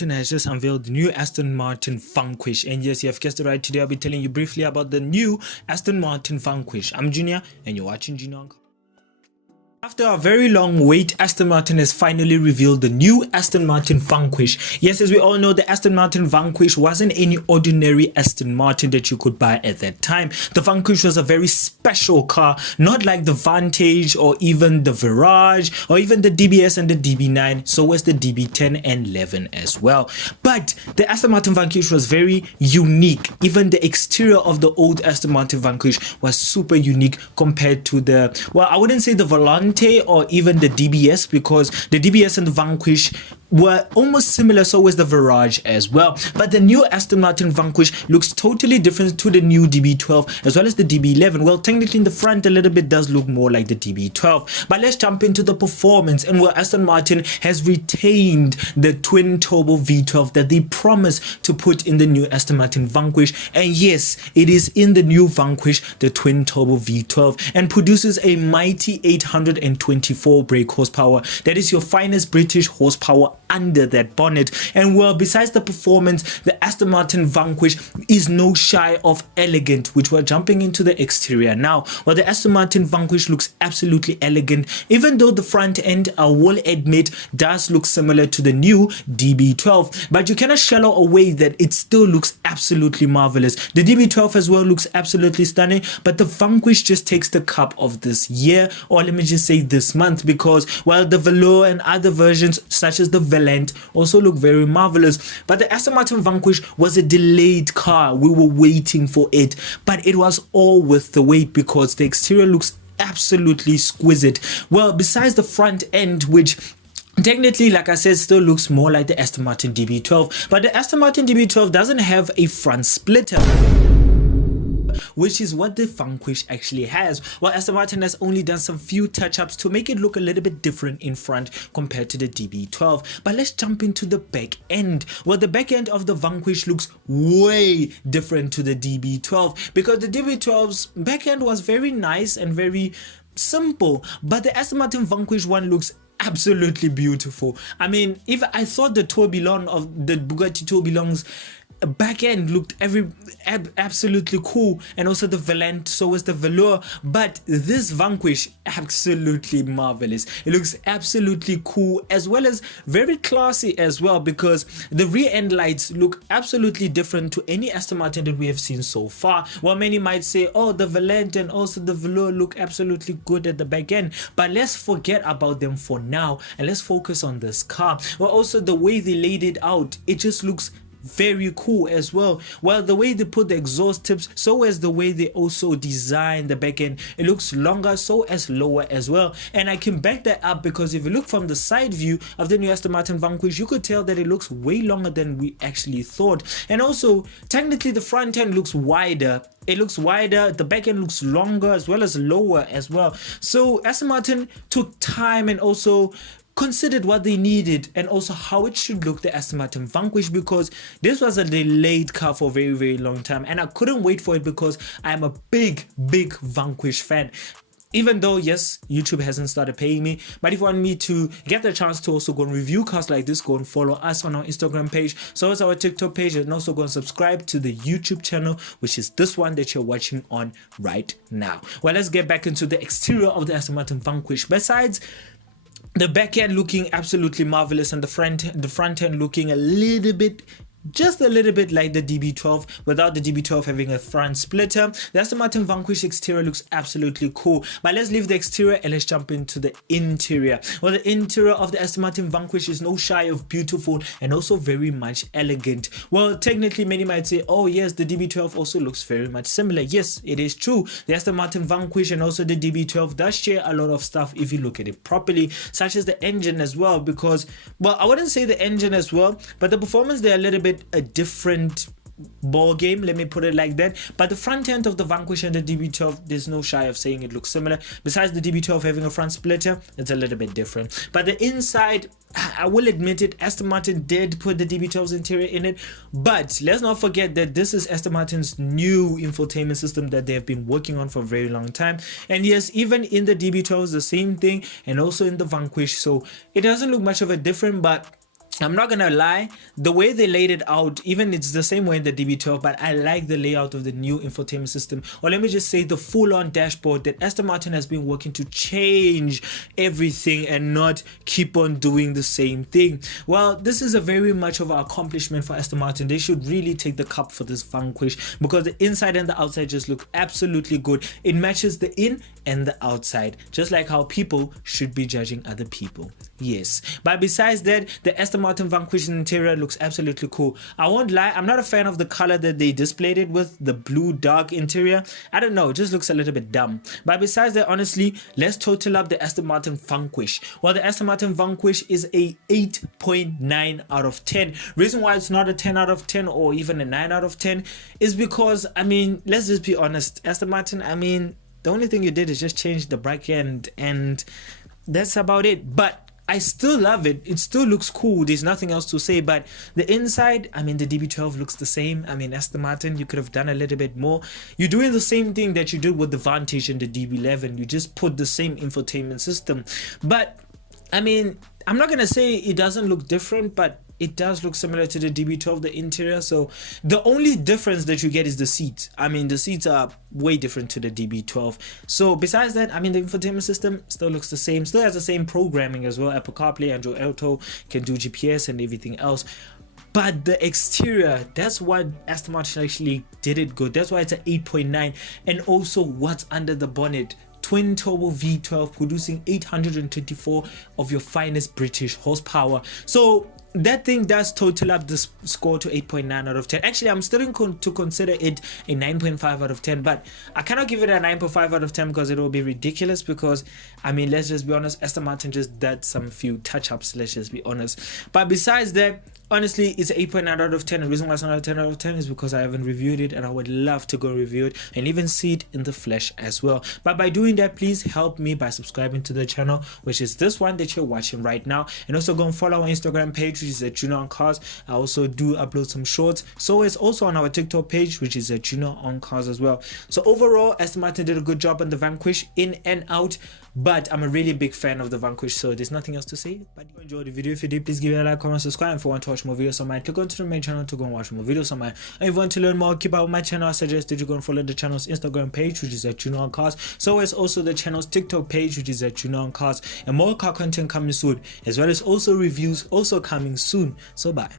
Martin has just unveiled the new Aston Martin Vanquish. And yes, you have guessed it right. Today I'll be telling you briefly about the new Aston Martin Vanquish. I'm Junior and you're watching Junior. After a very long wait, Aston Martin has finally revealed the new Aston Martin Vanquish. Yes, as we all know, the Aston Martin Vanquish wasn't any ordinary Aston Martin that you could buy at that time. The Vanquish was a very special car, not like the Vantage or even the Virage or even the DBS and the DB9. So was the DB10 and 11 as well. But the Aston Martin Vanquish was very unique. Even the exterior of the old Aston Martin Vanquish was super unique compared to the, well, I wouldn't say the Volante or even the DBS, because the DBS and the Vanquish were almost similar, so was the Virage as well. But the new Aston Martin Vanquish looks totally different to the new DB12 as well as the DB11. Well, technically in the front a little bit does look more like the DB12. But let's jump into the performance. And well, Aston Martin has retained the twin turbo V12 that they promised to put in the new Aston Martin Vanquish. And yes, it is in the new Vanquish, the twin turbo V12, and produces a mighty 824 brake horsepower. That is your finest British horsepower under that bonnet. And well, besides the performance, the Aston Martin Vanquish is no shy of elegant, which we're jumping into the exterior now. Well, the Aston Martin Vanquish looks absolutely elegant, even though the front end, I will admit, does look similar to the new DB12, but you cannot shallow away that it still looks absolutely marvelous. The DB12 as well looks absolutely stunning, but the Vanquish just takes the cup of this year, or let me just say this month, because while the Velour and other versions such as the Valant also look very marvelous, but the Aston Martin Vanquish was a delayed car. We were waiting for it, but it was all worth the wait because the exterior looks absolutely exquisite. Well, besides the front end, which technically, like I said, still looks more like the Aston Martin DB12, but the Aston Martin DB12 doesn't have a front splitter, which is what the Vanquish actually has. Well, Aston Martin has only done some few touch-ups to make it look a little bit different in front compared to the DB12. But let's jump into the back end. Well, the back end of the Vanquish looks way different to the DB12, because the DB12's back end was very nice and very simple, but the Aston Martin Vanquish one looks absolutely beautiful. I mean, if I thought the tourbillon of the Bugatti tourbillon's back end looked absolutely cool, and also the Valant, so was the Velour, but this Vanquish absolutely marvelous. It looks absolutely cool as well as very classy as well, because the rear end lights look absolutely different to any Aston Martin that we have seen so far. While many might say, oh, the Valant and also the Velour look absolutely good at the back end, but let's forget about them for now and let's focus on this car. Well, also the way they laid it out, it just looks very cool as well. Well, the way they put the exhaust tips, so as the way they also design the back end, it looks longer, so as lower as well. And I can back that up because if you look from the side view of the new Aston Martin Vanquish, you could tell that it looks way longer than we actually thought. And also technically the front end looks wider. It looks wider, the back end looks longer as well as lower as well. So Aston Martin took time and also considered what they needed and also how it should look, the Aston Martin Vanquish, because this was a delayed car for a very long time, and I couldn't wait for it because I am a big Vanquish fan. Even though, yes, YouTube hasn't started paying me, but if you want me to get the chance to also go and review cars like this, go and follow us on our Instagram page, so is our TikTok page, and also go and subscribe to the YouTube channel, which is this one that you're watching on right now. Well, let's get back into the exterior of the Aston Martin Vanquish. Besides the back end looking absolutely marvelous and the front end looking just a little bit like the DB12 without the DB12 having a front splitter, the Aston Martin Vanquish exterior looks absolutely cool. But let's leave the exterior and let's jump into the interior. Well, the interior of the Aston Martin Vanquish is no shy of beautiful and also very much elegant. Well, technically many might say, oh yes, the DB12 also looks very much similar. Yes, it is true. The Aston Martin Vanquish and also the DB12 does share a lot of stuff if you look at it properly, such as the engine as well, because, well, I wouldn't say the engine as well, but the performance, they're a little bit a different ball game, let me put it like that. But the front end of the Vanquish and the DB12, there's no shy of saying it looks similar. Besides the DB12 having a front splitter, it's a little bit different. But the inside, I will admit it, Aston Martin did put the DB12's interior in it, but let's not forget that this is Aston Martin's new infotainment system that they have been working on for a very long time. And yes, even in the DB12 is the same thing, and also in the Vanquish, so it doesn't look much of a difference. But I'm not gonna lie, the way they laid it out, even it's the same way in the DB12, but I like the layout of the new infotainment system, or let me just say the full-on dashboard that Aston Martin has been working to change everything and not keep on doing the same thing. Well, this is a very much of an accomplishment for Aston Martin. They should really take the cup for this vanquish, because the inside and the outside just look absolutely good. It matches the in and the outside, just like how people should be judging other people. Yes, but besides that, the Aston Martin Vanquish interior looks absolutely cool. I won't lie, I'm not a fan of the color that they displayed it with, the blue dark interior. I don't know, it just looks a little bit dumb. But besides that, honestly, let's total up the Aston Martin Vanquish. Well, the Aston Martin Vanquish is a 8.9 out of 10. Reason why it's not a 10 out of 10 or even a 9 out of 10 is because, I mean, let's just be honest, Aston Martin, I mean, the only thing you did is just change the back end and that's about it. But I still love it. It still looks cool. There's nothing else to say. But the inside, I mean, the DB12 looks the same. I mean, Aston Martin, you could have done a little bit more. You're doing the same thing that you did with the Vantage and the DB11. You just put the same infotainment system. But I mean, I'm not gonna say it doesn't look different, but it does look similar to the DB12, the interior. So the only difference that you get is the seats. I mean, the seats are way different to the DB12. So besides that, I mean, the infotainment system still looks the same, still has the same programming as well. Apple CarPlay, Android Auto, can do GPS and everything else. But the exterior, that's what Aston Martin actually did it good. That's why it's an 8.9. And also what's under the bonnet. Twin turbo V12 producing 824 of your finest British horsepower. So that thing does total up this score to 8.9 out of 10. Actually, I'm still to consider it a 9.5 out of 10, but I cannot give it a 9.5 out of 10 because it will be ridiculous. Because I mean, let's just be honest, Aston Martin just did some few touch-ups, let's just be honest. But besides that, honestly, it's an 8.9 out of 10. The reason why it's not a 10 out of 10 is because I haven't reviewed it, and I would love to go review it and even see it in the flesh as well. But by doing that, please help me by subscribing to the channel, which is this one that you're watching right now, and also go and follow our Instagram page, which is at Junior on Cars. I also do upload some shorts, so it's also on our TikTok page, which is at Junior on Cars as well. So overall, Aston Martin did a good job on the Vanquish, in and out. But I'm a really big fan of the Vanquish, so there's nothing else to say. But if you enjoyed the video, if you did, please give it a like, comment, subscribe. And if you want to watch more videos on mine, click onto the main channel to go and watch more videos on mine. And if you want to learn more, keep up with my channel, I suggest that you go and follow the channel's Instagram page, which is at Junior on Cars. So it's also the channel's TikTok page, which is at Junior on Cars. And more car content coming soon, as well as also reviews also coming soon. So bye.